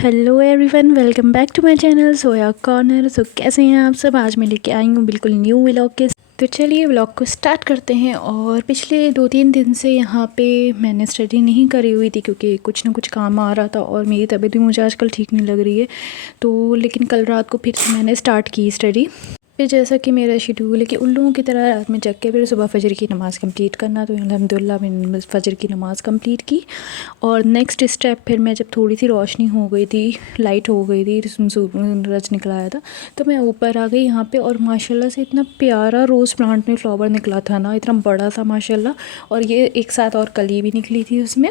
Hello everyone, welcome back to my channel soya corner. कैसे हैं आप सब? आज मैं लेके आई हूँ बिल्कुल न्यू व्लॉग के। तो चलिए व्लॉग को स्टार्ट करते हैं। और पिछले 2-3 दिन से यहाँ पे मैंने स्टडी नहीं करी हुई थी क्योंकि कुछ ना कुछ काम आ रहा था और मेरी तबीयत भी मुझे आजकल ठीक नहीं लग रही है। तो लेकिन कल रात को फिर से मैंने स्टार्ट की स्टडी। फिर जैसा कि मेरा शेड्यूल है कि उन लोगों की तरह रात में जग के फिर सुबह फजर की नमाज़ कंप्लीट करना, तो अल्हम्दुलिल्लाह मैंने फजर की नमाज़ कंप्लीट की। और नेक्स्ट स्टेप फिर मैं जब थोड़ी सी रोशनी हो गई थी, लाइट हो गई थी, सूरज निकल आया था, तो मैं ऊपर आ गई यहाँ पे। और माशाल्लाह से इतना प्यारा रोज़ प्लांट में फ्लावर निकला था ना, इतना बड़ा सा माशाल्लाह। और ये एक साथ और कली भी निकली थी उसमें।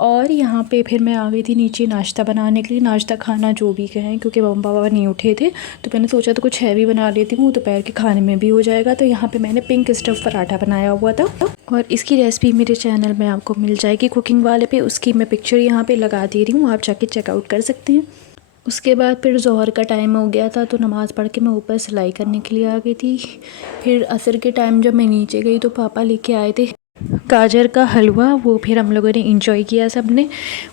और यहाँ पे फिर मैं आ गई थी नीचे नाश्ता बनाने के लिए, नाश्ता खाना जो भी कहें, क्योंकि मम्मा पापा नहीं उठे थे। तो मैंने सोचा तो कुछ हैवी बना लेती हूँ, दोपहर के खाने में भी हो जाएगा। तो यहाँ पे मैंने पिंक स्टफ़ पराठा बनाया हुआ था और इसकी रेसिपी मेरे चैनल में आपको मिल जाएगी कुकिंग वाले पे। उसकी मैं पिक्चर यहाँ पे लगा दे रही हूँ, आप जाके चेकआउट कर सकते हैं। उसके बाद फिर ज़ोहर का टाइम हो गया था, तो नमाज़ पढ़ के मैं ऊपर सिलाई करने के लिए आ गई थी। फिर असर के टाइम जब मैं नीचे गई तो पापा लेके आए थे गाजर का हलवा, वो फिर हम लोगों ने इंजॉय किया सब ने,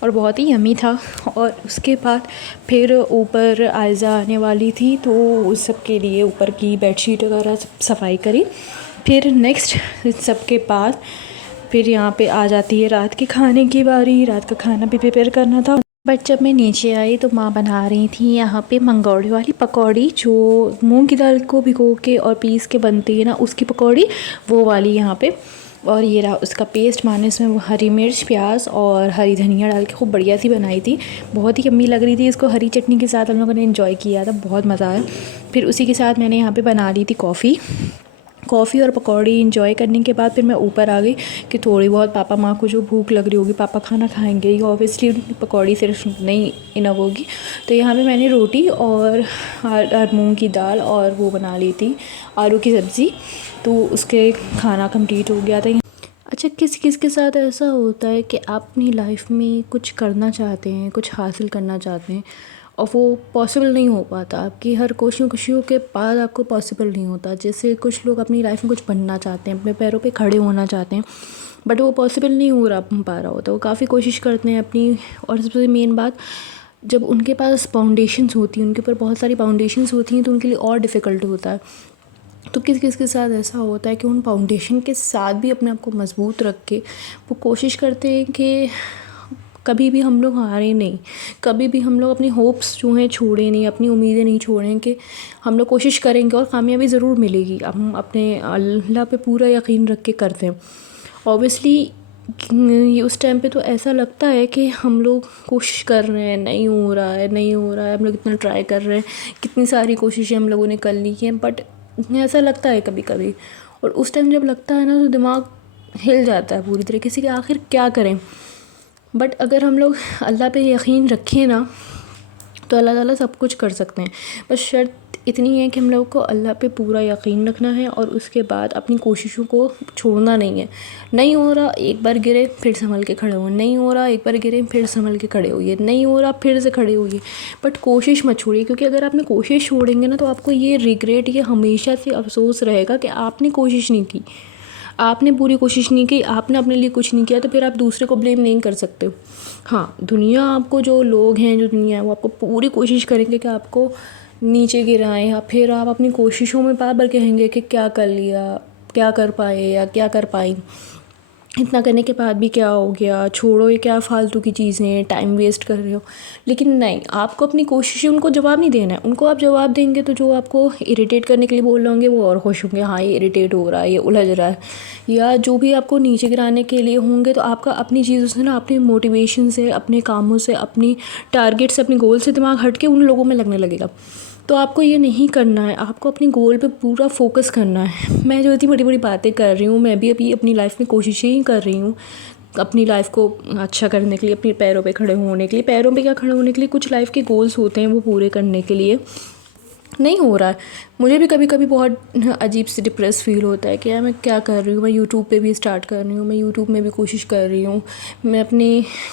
और बहुत ही यमी था। और उसके बाद फिर ऊपर आयज़ा आने वाली थी, तो उस सब के लिए ऊपर की बेडशीट वगैरह सफाई करी। फिर नेक्स्ट सब के बाद फिर यहाँ पे आ जाती है रात के खाने की बारी। रात का खाना भी प्रिपेयर करना था। बट जब मैं नीचे आई तो माँ बना रही थी यहाँ पे मंगोड़े वाली पकौड़ी, जो मूंग की दाल को भिगो के और पीस के बनती है ना, उसकी पकौड़ी, वो वाली यहाँ पे। और ये रहा उसका पेस्ट। माने इसमें वो हरी मिर्च, प्याज और हरी धनिया डाल के खूब बढ़िया सी बनाई थी, बहुत ही यम्मी लग रही थी। इसको हरी चटनी के साथ हम लोगों ने एंजॉय किया था, बहुत मज़ा आया। फिर उसी के साथ मैंने यहाँ पे बना ली थी कॉफ़ी और पकौड़ी एंजॉय करने के बाद फिर मैं ऊपर आ गई कि थोड़ी बहुत पापा माँ को जो भूख लग रही होगी, पापा खाना खाएंगे ही ऑब्वियसली, पकौड़ी सिर्फ नहीं इनफ होगी। तो यहाँ पे मैंने रोटी और मूंग की दाल और वो बना ली थी आलू की सब्ज़ी, तो उसके खाना कंप्लीट हो गया था। अच्छा, किस किस के साथ ऐसा होता है कि आप अपनी लाइफ में कुछ करना चाहते हैं, कुछ हासिल करना चाहते हैं और वो पॉसिबल नहीं हो पाता, आपकी हर कोशिशों के बाद आपको पॉसिबल नहीं होता। जैसे कुछ लोग अपनी लाइफ में कुछ बनना चाहते हैं, अपने पैरों पे खड़े होना चाहते हैं, बट वो पॉसिबल नहीं हो पा रहा होता। वो काफ़ी कोशिश करते हैं अपनी। और सबसे मेन बात, जब उनके पास फाउंडेशंस होती हैं, उनके ऊपर बहुत सारी फाउंडेशंस होती हैं, तो उनके लिए और डिफ़िकल्ट होता है। तो किस किस के साथ ऐसा होता है कि उन फाउंडेशन के साथ भी अपने आप को मजबूत रख के वो कोशिश करते हैं कि कभी भी हम लोग हारें नहीं, कभी भी हम लोग अपनी होप्स जो हैं छोड़ें नहीं, अपनी उम्मीदें नहीं छोड़ें, कि हम लोग कोशिश करेंगे और कामयाबी ज़रूर मिलेगी। हम अपने अल्लाह पे पूरा यकीन रख के करते हैं। ऑब्वियसली ये उस टाइम पे तो ऐसा लगता है कि हम लोग कोशिश कर रहे हैं, नहीं हो रहा है, नहीं हो रहा है, हम लोग इतना ट्राई कर रहे हैं, कितनी सारी कोशिशें हम लोगों ने कर ली हैं, बट ऐसा लगता है कभी कभी। और उस टाइम जब लगता है ना, तो दिमाग हिल जाता है पूरी तरीके से कि आखिर क्या करें। बट अगर हम लोग अल्लाह पे यकीन रखें ना, तो अल्लाह ताला सब कुछ कर सकते हैं। बस शर्त इतनी है कि हम लोग को अल्लाह पे पूरा यकीन रखना है और उसके बाद अपनी कोशिशों को छोड़ना नहीं है। नहीं हो रहा, एक बार गिरे फिर संभल के खड़े हो, नहीं हो रहा, एक बार गिरे फिर संभल के खड़े होइए, नहीं हो रहा फिर से खड़े होइए, बट कोशिश मत छोड़िए। क्योंकि अगर आपने कोशिश छोड़ेंगे ना, तो आपको ये रिग्रेट, ये हमेशा से अफसोस रहेगा कि आपने कोशिश नहीं की, आपने पूरी कोशिश नहीं की, आपने अपने लिए कुछ नहीं किया। तो फिर आप दूसरे को ब्लेम नहीं कर सकते हो। हाँ, दुनिया आपको, जो लोग हैं, जो दुनिया है, वो आपको पूरी कोशिश करेंगे कि आपको नीचे गिराएं, या फिर आप अपनी कोशिशों में बार बार कहेंगे कि क्या कर लिया, क्या कर पाए या क्या कर पाई, इतना करने के बाद भी क्या हो गया, छोड़ो, ये क्या फालतू की चीज़ें, टाइम वेस्ट कर रहे हो। लेकिन नहीं, आपको अपनी कोशिशें, उनको जवाब नहीं देना है। उनको आप जवाब देंगे तो जो आपको इरिटेट करने के लिए बोल रहे होंगे वो और खुश होंगे, हाँ ये इरिटेट हो रहा है, ये उलझ रहा है, या जो भी आपको नीचे गिराने के लिए होंगे, तो आपका अपनी चीज़ों से ना, अपनी मोटिवेशन से, अपने कामों से, अपनी टारगेट से, अपने गोल से दिमाग हट के उन लोगों में लगने लगेगा। तो आपको ये नहीं करना है, आपको अपने गोल पे पूरा फोकस करना है। मैं जो इतनी बड़ी बड़ी बातें कर रही हूँ, मैं भी अभी अपनी लाइफ में कोशिशें ही कर रही हूँ अपनी लाइफ को अच्छा करने के लिए, अपने पैरों पे खड़े होने के लिए। पैरों पे क्या खड़े होने के लिए, कुछ लाइफ के गोल्स होते हैं वो पूरे करने के लिए। नहीं हो रहा है, मुझे भी कभी कभी बहुत अजीब से डिप्रेस फील होता है कि यार मैं क्या कर रही हूँ। मैं यूट्यूब पे भी स्टार्ट कर रही हूँ, मैं यूट्यूब में भी कोशिश कर रही हूँ, मैं अपने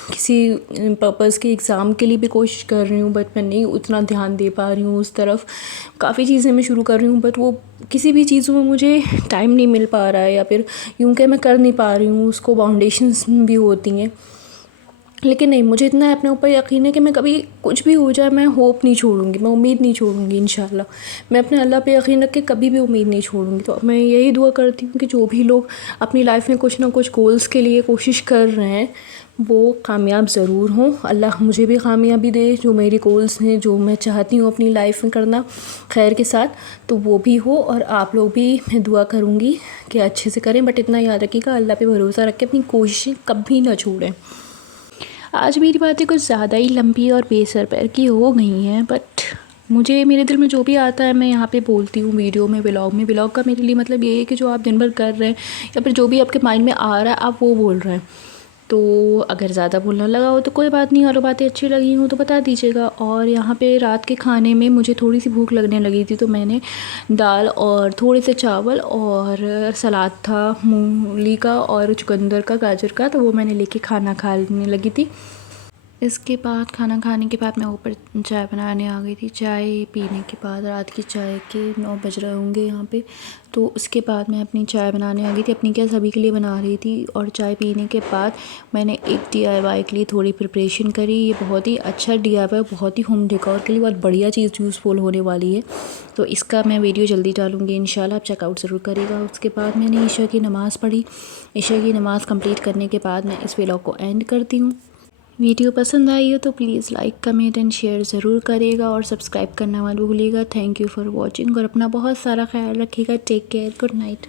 किसी पर्पज़ के एग्ज़ाम के लिए भी कोशिश कर रही हूँ, बट मैं नहीं उतना ध्यान दे पा रही हूँ उस तरफ। काफ़ी चीज़ें मैं शुरू कर रही हूँ, बट वो किसी भी चीज़ों में मुझे टाइम नहीं मिल पा रहा है, या फिर यूँ कि मैं कर नहीं पा रही हूँ, उसको बाउंडेशंस भी होती हैं। लेकिन नहीं, मुझे इतना अपने ऊपर यकीन है कि मैं कभी कुछ भी हो जाए मैं होप नहीं छोड़ूंगी, मैं उम्मीद नहीं छोड़ूंगी इंशाल्लाह। मैं अपने अल्लाह पे यकीन रख के कभी भी उम्मीद नहीं छोड़ूंगी। तो मैं यही दुआ करती हूँ कि जो भी लोग अपनी लाइफ में कुछ ना कुछ गोल्स के लिए कोशिश कर रहे हैं वो कामयाब ज़रूर हों। अल्लाह मुझे भी कामयाबी दे, जो मेरी गोल्स हैं, जो मैं चाहती हूँ अपनी लाइफ में करना खैर के साथ, तो वो भी हो। और आप लोग भी, मैं दुआ करूँगी कि अच्छे से करें। बट इतना याद रखिएगा, अल्लाह पे भरोसा रख के अपनी कोशिशें कभी ना छोड़ें। आज मेरी बातें कुछ ज़्यादा ही लंबी और बेसर पैर की हो गई हैं, बट मुझे मेरे दिल में जो भी आता है मैं यहाँ पे बोलती हूँ वीडियो में, व्लॉग में। व्लॉग का मेरे लिए मतलब ये है कि जो आप दिन भर कर रहे हैं या फिर जो भी आपके माइंड में आ रहा है आप वो बोल रहे हैं। तो अगर ज़्यादा बोलना लगा हो तो कोई बात नहीं, और बातें अच्छी लगी हो तो बता दीजिएगा। और यहाँ पे रात के खाने में मुझे थोड़ी सी भूख लगने लगी थी, तो मैंने दाल और थोड़े से चावल और सलाद था मूली का और चुकंदर का, गाजर का, तो वो मैंने लेके खाना खाने लगी थी। इसके बाद खाना खाने के बाद मैं ऊपर चाय बनाने आ गई थी। चाय पीने के बाद, रात की चाय के 9 बज रहे होंगे यहाँ पे, तो उसके बाद मैं अपनी चाय बनाने आ गई थी। अपनी क्या, सभी के लिए बना रही थी। और चाय पीने के बाद मैंने एक DIY के लिए थोड़ी प्रिपरेशन करी। ये बहुत ही अच्छा DIY, बहुत ही होम डेकोर के लिए बहुत बढ़िया चीज़ यूज़फुल होने वाली है। तो इसका मैं वीडियो जल्दी डालूँगी इंशाल्लाह, आप चेकआउट ज़रूर करिएगा। उसके बाद मैंने ईशा की नमाज़ पढ़ी। ईशा की नमाज़ कंप्लीट करने के बाद मैं इस व्लॉग को एंड करती हूँ। वीडियो पसंद आई हो तो please like, comment and share ज़रूर करिएगा और सब्सक्राइब करना मत भूलिएगा। थैंक यू फॉर वॉचिंग और अपना बहुत सारा ख्याल रखिएगा। Take care, good night.